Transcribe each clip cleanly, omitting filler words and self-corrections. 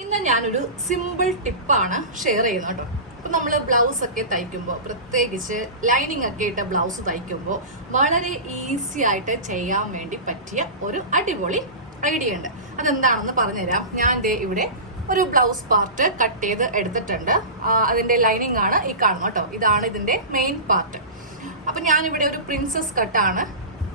ഇന്ന് ഞാനൊരു സിമ്പിൾ ടിപ്പാണ് ഷെയർ ചെയ്യുന്നത് കേട്ടോ. ഇപ്പൊ നമ്മൾ ബ്ലൗസ് ഒക്കെ തയ്ക്കുമ്പോൾ, പ്രത്യേകിച്ച് ലൈനിങ് ഒക്കെ ഇട്ട ബ്ലൗസ് തയ്ക്കുമ്പോൾ വളരെ ഈസി ആയിട്ട് ചെയ്യാൻ വേണ്ടി പറ്റിയ ഒരു അടിപൊളി ഐഡിയ ഉണ്ട്. അതെന്താണെന്ന് പറഞ്ഞുതരാം. ഞാൻ ഇവിടെ ഒരു ബ്ലൗസ് പാർട്ട് കട്ട് ചെയ്ത് എടുത്തിട്ടുണ്ട്. അതിന്റെ ലൈനിങ് ആണ് ഈ കാണുന്നത് കേട്ടോ. ഇതാണ് ഇതിന്റെ മെയിൻ പാർട്ട്. അപ്പൊ ഞാനിവിടെ ഒരു പ്രിൻസസ് കട്ടാണ്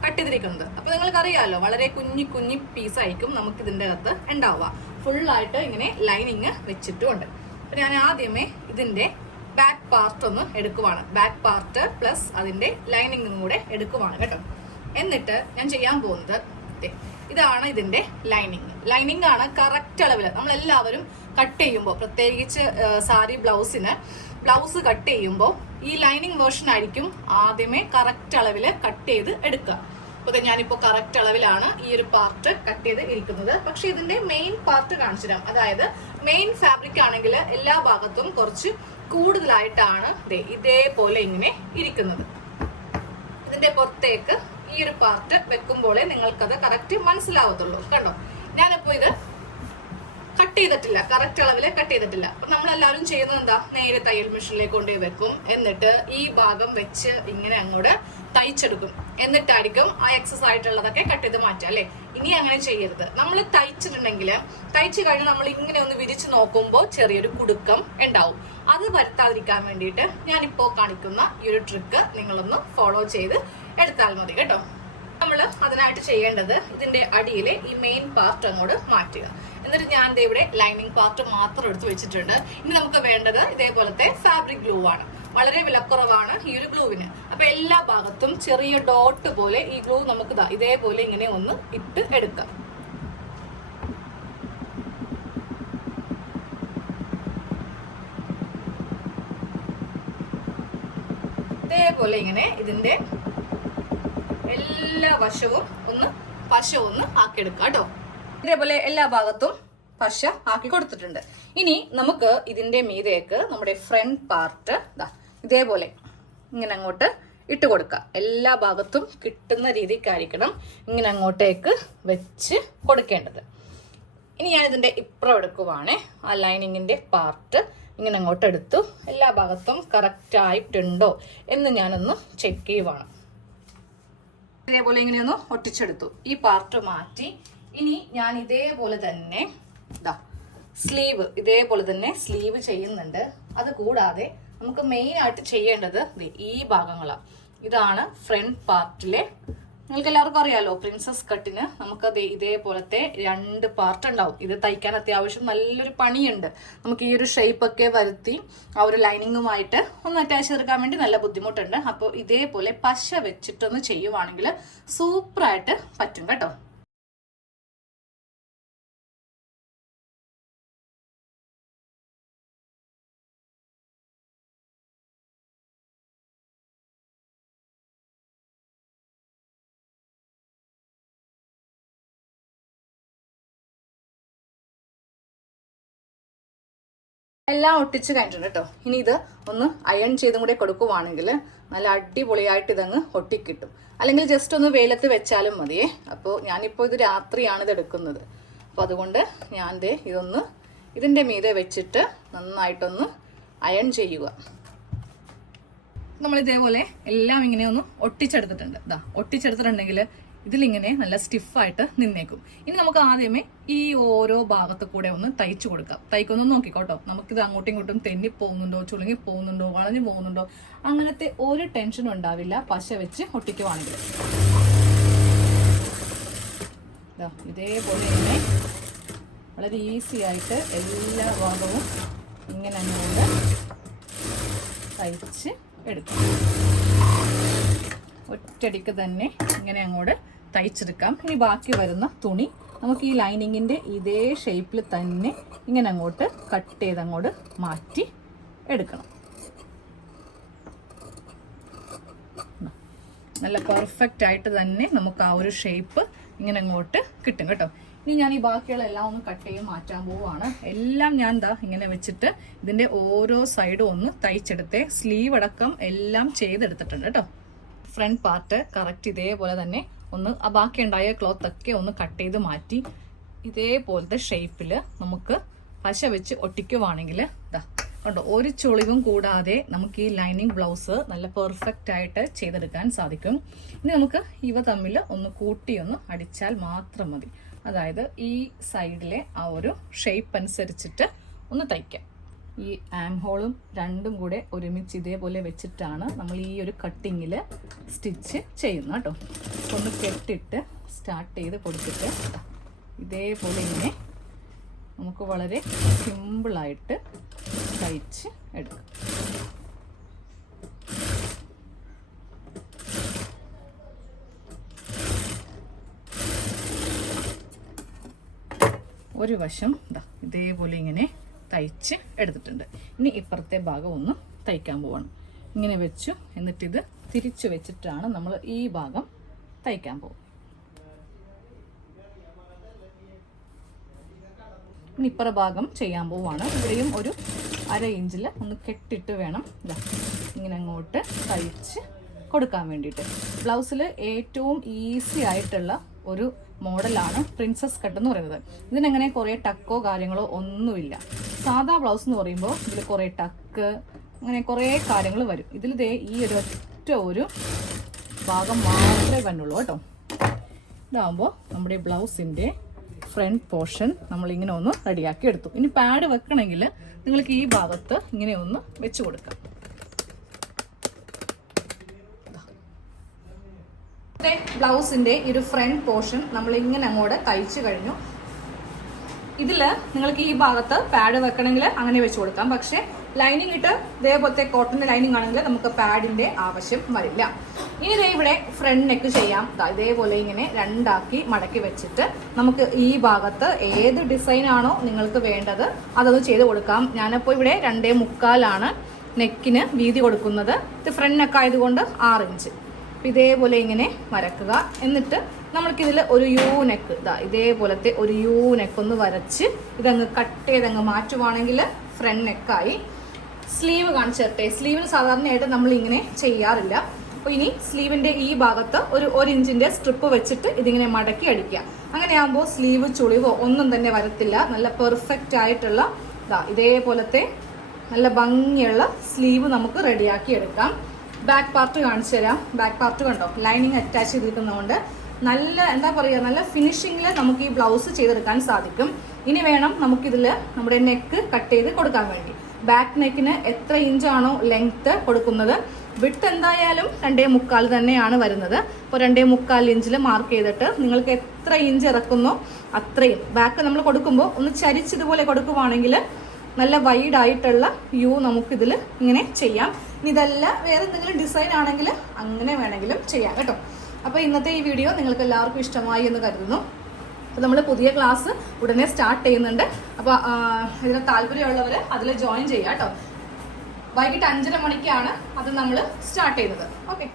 കട്ട് ചെയ്തിരിക്കുന്നത്. അപ്പൊ നിങ്ങൾക്കറിയാമല്ലോ, വളരെ കുഞ്ഞി പീസായിരിക്കും നമുക്ക് ഇതിന്റെ അകത്ത് ഉണ്ടാവുക. ഫുള്ളായിട്ട് ഇങ്ങനെ ലൈനിങ് വെച്ചിട്ടുമുണ്ട്. അപ്പൊ ഞാൻ ആദ്യമേ ഇതിന്റെ ബാക്ക് പാർട്ട് ഒന്ന് എടുക്കുവാണ്. ബാക്ക് പാർട്ട് പ്ലസ് അതിന്റെ ലൈനിങ്ങും കൂടെ എടുക്കുവാണ് കേട്ടോ. എന്നിട്ട് ഞാൻ ചെയ്യാൻ പോകുന്നത് ഇതാണ് ഇതിന്റെ ലൈനിങ് ആണ് കറക്റ്റ് അളവില്. നമ്മളെല്ലാവരും കട്ട് ചെയ്യുമ്പോൾ, പ്രത്യേകിച്ച് സാരി ബ്ലൗസ് കട്ട് ചെയ്യുമ്പോൾ ഈ ലൈനിങ് വേർഷൻ ആയിരിക്കും ആദ്യമേ കറക്റ്റ് അളവില് കട്ട് ചെയ്ത് എടുക്കുക. അപ്പൊ ഞാനിപ്പോ കറക്റ്റ് അളവിലാണ് ഈ ഒരു പാർട്ട് കട്ട് ചെയ്ത് ഇരിക്കുന്നത്. പക്ഷെ ഇതിന്റെ മെയിൻ പാർട്ട് കാണിച്ചു തരാം. അതായത് മെയിൻ ഫാബ്രിക് ആണെങ്കിൽ എല്ലാ ഭാഗത്തും കുറച്ച് കൂടുതലായിട്ടാണ് ഇതേപോലെ ഇങ്ങനെ ഇരിക്കുന്നത്. ഇതിന്റെ പുറത്തേക്ക് ഈ ഒരു പാർട്ട് വെക്കുമ്പോഴേ നിങ്ങൾക്കത് കറക്റ്റ് മനസ്സിലാവത്തുള്ളൂ. കണ്ടോ, ഞാനിപ്പോ ഇത് കട്ട് ചെയ്തിട്ടില്ല, കറക്റ്റ് അളവില് കട്ട് ചെയ്തിട്ടില്ല. അപ്പൊ നമ്മളെല്ലാവരും ചെയ്യുന്നത് എന്താ, നേരെ തയ്യൽ മെഷീനിലേക്ക് കൊണ്ടുപോയി വെക്കും. എന്നിട്ട് ഈ ഭാഗം വെച്ച് ഇങ്ങനെ അങ്ങോട്ട് തയ്ച്ചെടുക്കും. എന്നിട്ടായിരിക്കും ആ എക്സസ് ആയിട്ടുള്ളതൊക്കെ കട്ട് ചെയ്ത് മാറ്റുക അല്ലെ. ഇനി അങ്ങനെ ചെയ്യരുത്. നമ്മൾ തയ്ച്ചിട്ടുണ്ടെങ്കിൽ തയ്ച്ചു കഴിഞ്ഞ് നമ്മൾ ഇങ്ങനെ ഒന്ന് വിരിച്ചു നോക്കുമ്പോൾ ചെറിയൊരു കുടുക്കം ഉണ്ടാവും. അത് വരുത്താതിരിക്കാൻ വേണ്ടിയിട്ട് ഞാനിപ്പോ കാണിക്കുന്ന ഈ ഒരു ട്രിക്ക് നിങ്ങളൊന്ന് ഫോളോ ചെയ്ത് എടുത്താൽ മതി കേട്ടോ. നമ്മൾ അതിനായിട്ട് ചെയ്യേണ്ടത് ഇതിന്റെ അടിയിലെ ഈ മെയിൻ പാർട്ട് അങ്ങോട്ട് മാറ്റുക. എന്നിട്ട് ഞാൻ ഇവിടെ ലൈനിങ് പാർട്ട് മാത്രം എടുത്ത് വെച്ചിട്ടുണ്ട്. ഇനി നമുക്ക് വേണ്ടത് ഇതേപോലത്തെ ഫാബ്രിക് ഗ്ലൂ ആണ്. വളരെ വിലക്കുറവാണ് ഈ ഒരു ഗ്ലൂവിന്. അപ്പൊ എല്ലാ ഭാഗത്തും ചെറിയ ഡോട്ട് പോലെ ഈ ഗ്ലൂ നമുക്ക് ഇതേപോലെ ഇങ്ങനെ ഒന്ന് ഇട്ട് എടുക്കാം. ഇതേപോലെ ഇങ്ങനെ ഇതിന്റെ എല്ലാ വശവും പശ ആക്കിയെടുക്കുക കേട്ടോ. ഇതേപോലെ എല്ലാ ഭാഗത്തും പശ ആക്കി കൊടുത്തിട്ടുണ്ട്. ഇനി നമുക്ക് ഇതിന്റെ മീതേക്ക് നമ്മുടെ ഫ്രണ്ട് പാർട്ട് ഇതേപോലെ ഇങ്ങനെ അങ്ങോട്ട് ഇട്ട് കൊടുക്കുക. എല്ലാ ഭാഗത്തും കിട്ടുന്ന രീതിക്കായിരിക്കണം ഇങ്ങനെ അങ്ങോട്ടേക്ക് വെച്ച് കൊടുക്കേണ്ടത്. ഇനി ഞാൻ ഇതിന്റെ ഇപ്പുറം എടുക്കുവാണ്. ആ ലൈനിങ്ങിന്റെ പാർട്ട് ഇങ്ങനെ അങ്ങോട്ട് എടുത്തു. എല്ലാ ഭാഗത്തും കറക്റ്റ് ആയിട്ടുണ്ടോ എന്ന് ഞാനൊന്ന് ചെക്ക് ചെയ്യുവാണ്. ഇതേപോലെ ഇങ്ങനെയൊന്ന് ഒട്ടിച്ചെടുത്തു. ഈ പാർട്ട് മാറ്റി ഇനി ഞാൻ ഇതേപോലെ തന്നെ സ്ലീവ് ചെയ്യുന്നുണ്ട്. അത് കൂടാതെ നമുക്ക് മെയിൻ ആയിട്ട് ചെയ്യേണ്ടത് ഈ ഭാഗങ്ങളാണ്. ഇതാണ് ഫ്രണ്ട് പാർട്ടിലെ, നിങ്ങൾക്ക് എല്ലാവർക്കും അറിയാലോ, പ്രിൻസസ് കട്ടിന് നമുക്ക് ഇതേപോലത്തെ 2 പാർട്ട് ഉണ്ടാവും. ഇത് തയ്ക്കാൻ അത്യാവശ്യം നല്ലൊരു പണിയുണ്ട്. നമുക്ക് ഈ ഒരു ഷേപ്പ് ഒക്കെ വരുത്തി ആ ഒരു ലൈനിങ്ങുമായിട്ട് ഒന്ന് അറ്റാച്ച് ചെയ്തെടുക്കാൻ വേണ്ടി നല്ല ബുദ്ധിമുട്ടുണ്ട്. അപ്പോൾ ഇതേപോലെ പശ വെച്ചിട്ടൊന്ന് ചെയ്യുവാണെങ്കിൽ സൂപ്പറായിട്ട് പറ്റും കേട്ടോ. എല്ലാം ഒട്ടിച്ച് കഴിഞ്ഞിട്ടുണ്ട് കേട്ടോ. ഇനി ഇത് ഒന്ന് അയൺ ചെയ്തും കൂടെ കൊടുക്കുവാണെങ്കിൽ നല്ല അടിപൊളിയായിട്ട് ഇതങ്ങ് ഒട്ടിക്കിട്ടും. അല്ലെങ്കിൽ ജസ്റ്റ് ഒന്ന് വെയിലത്ത് വെച്ചാലും മതിയേ. അപ്പോൾ ഞാനിപ്പോൾ ഇത് രാത്രിയാണ് ഇത് എടുക്കുന്നത്. അപ്പോൾ അതുകൊണ്ട് ഞാൻ ഇതിൻ്റെ മീതെ വെച്ചിട്ട് നന്നായിട്ടൊന്ന് അയൺ ചെയ്യുക. നമ്മൾ ഇതേപോലെ എല്ലാം ഇങ്ങനെ ഒന്ന് ഒട്ടിച്ചെടുത്തിട്ടുണ്ട്. ഒട്ടിച്ചെടുത്തിട്ടുണ്ടെങ്കിൽ ഇതിലിങ്ങനെ നല്ല സ്റ്റിഫായിട്ട് നിന്നേക്കും. ഇനി നമുക്ക് ആദ്യമേ ഈ ഓരോ ഭാഗത്ത് കൂടെ ഒന്ന് തയ്ച്ചു കൊടുക്കാം. തയ്ക്കൊന്നും നോക്കിക്കോട്ടോ. നമുക്കിത് അങ്ങോട്ടും ഇങ്ങോട്ടും തെന്നി പോകുന്നുണ്ടോ, ചുളുങ്ങി പോകുന്നുണ്ടോ, വളഞ്ഞു പോകുന്നുണ്ടോ, അങ്ങനത്തെ ഒരു ടെൻഷനും ഉണ്ടാവില്ല പശ വെച്ച് ഒട്ടിക്കുവാണെങ്കിൽ. ഇതേപോലെ തന്നെ വളരെ ഈസി ആയിട്ട് എല്ലാ ഭാഗവും ഇങ്ങനെ അങ്ങോട്ട് തയ്ച്ച് എടുക്കാം. ഒറ്റടിക്ക് തന്നെ ഇങ്ങനെ അങ്ങോട്ട് തയ്ച്ചെടുക്കാം. ഇനി ബാക്കി വരുന്ന തുണി നമുക്ക് ഈ ലൈനിങ്ങിന്റെ ഇതേ ഷേപ്പിൽ തന്നെ ഇങ്ങനെ അങ്ങോട്ട് കട്ട് ചെയ്ത് അങ്ങോട്ട് മാറ്റി എടുക്കണം. നല്ല പെർഫെക്റ്റ് ആയിട്ട് തന്നെ നമുക്ക് ആ ഒരു ഷേപ്പ് ഇങ്ങനെ അങ്ങോട്ട് കിട്ടും കേട്ടോ. ഇനി ഞാൻ ഈ ബാക്കിയുള്ള എല്ലാം ഒന്ന് കട്ട് ചെയ്ത് മാറ്റാൻ പോവുകയാണ്. എല്ലാം ഞാൻ ഇങ്ങനെ വെച്ചിട്ട് ഇതിന്റെ ഓരോ സൈഡും ഒന്ന് തയ്ച്ചെടുത്തേ. സ്ലീവ് അടക്കം എല്ലാം ചെയ്തെടുത്തിട്ടുണ്ട് കേട്ടോ. ഫ്രണ്ട് പാർട്ട് കറക്റ്റ് ഇതേപോലെ തന്നെ ഒന്ന് ബാക്കി ഉണ്ടായ ക്ലോത്ത് ഒക്കെ ഒന്ന് കട്ട് ചെയ്ത് മാറ്റി ഇതേപോലത്തെ ഷേപ്പിൽ നമുക്ക് പശ വെച്ച് ഒട്ടിക്കുവാണെങ്കിൽ ഇതാ കണ്ടോ, ഒരു ചുളിവും കൂടാതെ നമുക്ക് ഈ ലൈനിങ് ബ്ലൗസ് നല്ല പെർഫെക്റ്റ് ആയിട്ട് ചെയ്തെടുക്കാൻ സാധിക്കും. ഇനി നമുക്ക് ഇവ തമ്മിൽ ഒന്ന് കൂട്ടിയൊന്ന് അടിച്ചാൽ മാത്രം മതി. അതായത് ഈ സൈഡിലെ ആ ഒരു ഷേപ്പ് അനുസരിച്ചിട്ട് ഒന്ന് തയ്ക്കാം. ഈ ആം ഹോളും രണ്ടും കൂടെ ഒരുമിച്ച് ഇതേപോലെ വെച്ചിട്ടാണ് നമ്മൾ ഈ ഒരു കട്ടിങ്ങിൽ സ്റ്റിച്ച് ചെയ്യുന്നത് കേട്ടോ. ഒന്ന് കെട്ടിട്ട് സ്റ്റാർട്ട് ചെയ്ത് കൊടുത്തിട്ട് ഇതേപോലെ ഇങ്ങനെ നമുക്ക് വളരെ സിമ്പിളായിട്ട് തയ്ച്ച് എടുക്കാം. ഒരു വശം ഇതേപോലെ ഇങ്ങനെ തയ്ച്ച് എടുത്തിട്ടുണ്ട്. ഇനി ഇപ്പുറത്തെ ഭാഗം ഒന്ന് തയ്ക്കാൻ പോവാണ്. ഇങ്ങനെ വെച്ചു, എന്നിട്ടിത് തിരിച്ചു വെച്ചിട്ടാണ് നമ്മൾ ഈ ഭാഗം തയ്ക്കാൻ പോകും. ഇനി ഇപ്പുറ ഭാഗം ചെയ്യാൻ പോവാണ്. ഇവിടെയും ഒരു 1/2 ഇഞ്ചിൽ ഒന്ന് കെട്ടിട്ട് വേണം ഇങ്ങനെ അങ്ങോട്ട് തയ്ച്ച് കൊടുക്കാൻ വേണ്ടിയിട്ട്. ബ്ലൗസിൽ ഏറ്റവും ഈസി ആയിട്ടുള്ള ഒരു മോഡലാണ് പ്രിൻസസ് കട്ട് എന്ന് പറയുന്നത്. ഇതിനങ്ങനെ കുറേ ടക്കോ കാര്യങ്ങളോ ഒന്നുമില്ല. സാധാ ബ്ലൗസ് എന്ന് പറയുമ്പോൾ ഇതിൽ കുറേ ടക്ക് അങ്ങനെ കുറേ കാര്യങ്ങൾ വരും. ഇതിൽ ഈ ഒറ്റ ഒരു ഭാഗം മാത്രമേ വന്നുള്ളൂ കേട്ടോ. ഇതാകുമ്പോൾ നമ്മുടെ ബ്ലൗസിൻ്റെ ഫ്രണ്ട് പോർഷൻ നമ്മളിങ്ങനെ ഒന്ന് റെഡിയാക്കി എടുത്തു. ഇനി പാഡ് വെക്കണമെങ്കിൽ നിങ്ങൾക്ക് ഈ ഭാഗത്ത് ഇങ്ങനെ ഒന്ന് വെച്ച് കൊടുക്കാം. ബ്ലൗസിന്റെ ഈ ഒരു ഫ്രണ്ട് പോർഷൻ നമ്മൾ ഇങ്ങനെ അങ്ങോട്ട് തയ്ച്ചു കഴിഞ്ഞു. ഇതിൽ നിങ്ങൾക്ക് ഈ ഭാഗത്ത് പാഡ് വെക്കണമെങ്കിൽ അങ്ങനെ വെച്ച് കൊടുക്കാം. പക്ഷേ ലൈനിങ് ഇട്ട് ഇതേപോലത്തെ കോട്ടന്റെ ലൈനിങ് ആണെങ്കിൽ നമുക്ക് പാഡിന്റെ ആവശ്യം വരില്ല. ഇനി ഇവിടെ ഫ്രണ്ട് നെക്ക് ചെയ്യാം. ഇതേപോലെ ഇങ്ങനെ രണ്ടാക്കി മടക്കി വെച്ചിട്ട് നമുക്ക് ഈ ഭാഗത്ത് ഏത് ഡിസൈൻ ആണോ നിങ്ങൾക്ക് വേണ്ടത് അതൊന്ന് ചെയ്ത് കൊടുക്കാം. ഞാനിപ്പോൾ ഇവിടെ 2.25 നെക്കിന് വീതി കൊടുക്കുന്നത്. ഇത് ഫ്രണ്ട് നെക്ക് ആയതുകൊണ്ട് 6 ഇഞ്ച്. ഇതേപോലെ ഇങ്ങനെ വരക്കുക. എന്നിട്ട് നമ്മൾക്കിതിൽ ഒരു യു നെക്ക് ഇതേപോലത്തെ ഒരു യു നെക്ക് ഒന്ന് വരച്ച് ഇതങ്ങ് കട്ട് ചെയ്തങ്ങ് മാറ്റുവാണെങ്കിൽ ഫ്രണ്ട് നെക്കായി. സ്ലീവ് കാണിച്ചിട്ടെ. സ്ലീവിന് സാധാരണയായിട്ട് നമ്മൾ ഇങ്ങനെ ചെയ്യാറില്ല. അപ്പോൾ ഇനി സ്ലീവിൻ്റെ ഈ ഭാഗത്ത് ഒരു 1 ഇഞ്ചിൻ്റെ സ്ട്രിപ്പ് വെച്ചിട്ട് ഇതിങ്ങനെ മടക്കി അടിക്കുക. അങ്ങനെയാകുമ്പോൾ സ്ലീവ് ചുളിവോ ഒന്നും തന്നെ വരത്തില്ല. നല്ല പെർഫെക്റ്റ് ആയിട്ടുള്ള ഇതേപോലത്തെ നല്ല ഭംഗിയുള്ള സ്ലീവ് നമുക്ക് റെഡിയാക്കി എടുക്കാം. ബാക്ക് പാർട്ട് കാണിച്ചു തരാം. ബാക്ക് പാർട്ട് കണ്ടോ, ലൈനിങ് അറ്റാച്ച് ചെയ്തിരിക്കുന്നതുകൊണ്ട് നല്ല എന്താ പറയുക, നല്ല ഫിനിഷിങ്ങിൽ നമുക്ക് ഈ ബ്ലൗസ് ചെയ്തെടുക്കാൻ സാധിക്കും. ഇനി വേണം നമുക്കിതിൽ നമ്മുടെ നെക്ക് കട്ട് ചെയ്ത് കൊടുക്കാൻ വേണ്ടി. ബാക്ക് നെക്കിന് എത്ര ഇഞ്ചാണോ ലെങ്ത്ത് കൊടുക്കുന്നത്, വിട്ട് എന്തായാലും 2.25 തന്നെയാണ് വരുന്നത്. അപ്പോൾ 2.25 ഇഞ്ചിൽ മാർക്ക് ചെയ്തിട്ട് നിങ്ങൾക്ക് എത്ര ഇഞ്ച് ഇറക്കുന്നോ അത്രയും ബാക്ക് നമ്മൾ കൊടുക്കുമ്പോൾ ഒന്ന് ചരിച്ചതുപോലെ കൊടുക്കുവാണെങ്കിൽ നല്ല വൈഡായിട്ടുള്ള യു നമുക്കിതിൽ ഇങ്ങനെ ചെയ്യാം. ഇതല്ല വേറെ എന്തെങ്കിലും ഡിസൈൻ ആണെങ്കിൽ അങ്ങനെ വേണമെങ്കിലും ചെയ്യാം കേട്ടോ. അപ്പോൾ ഇന്നത്തെ ഈ വീഡിയോ നിങ്ങൾക്ക് എല്ലാവർക്കും ഇഷ്ടമായി എന്ന് കരുതുന്നു. അപ്പോൾ നമ്മൾ പുതിയ ക്ലാസ് ഉടനെ സ്റ്റാർട്ട് ചെയ്യുന്നുണ്ട്. അപ്പോൾ ഇതിന് താല്പര്യമുള്ളവർ അതിൽ ജോയിൻ ചെയ്യാം കേട്ടോ. വൈകിട്ട് 5:30 മണിക്കാണ് അത് നമ്മൾ സ്റ്റാർട്ട് ചെയ്യുന്നത്. ഓക്കെ.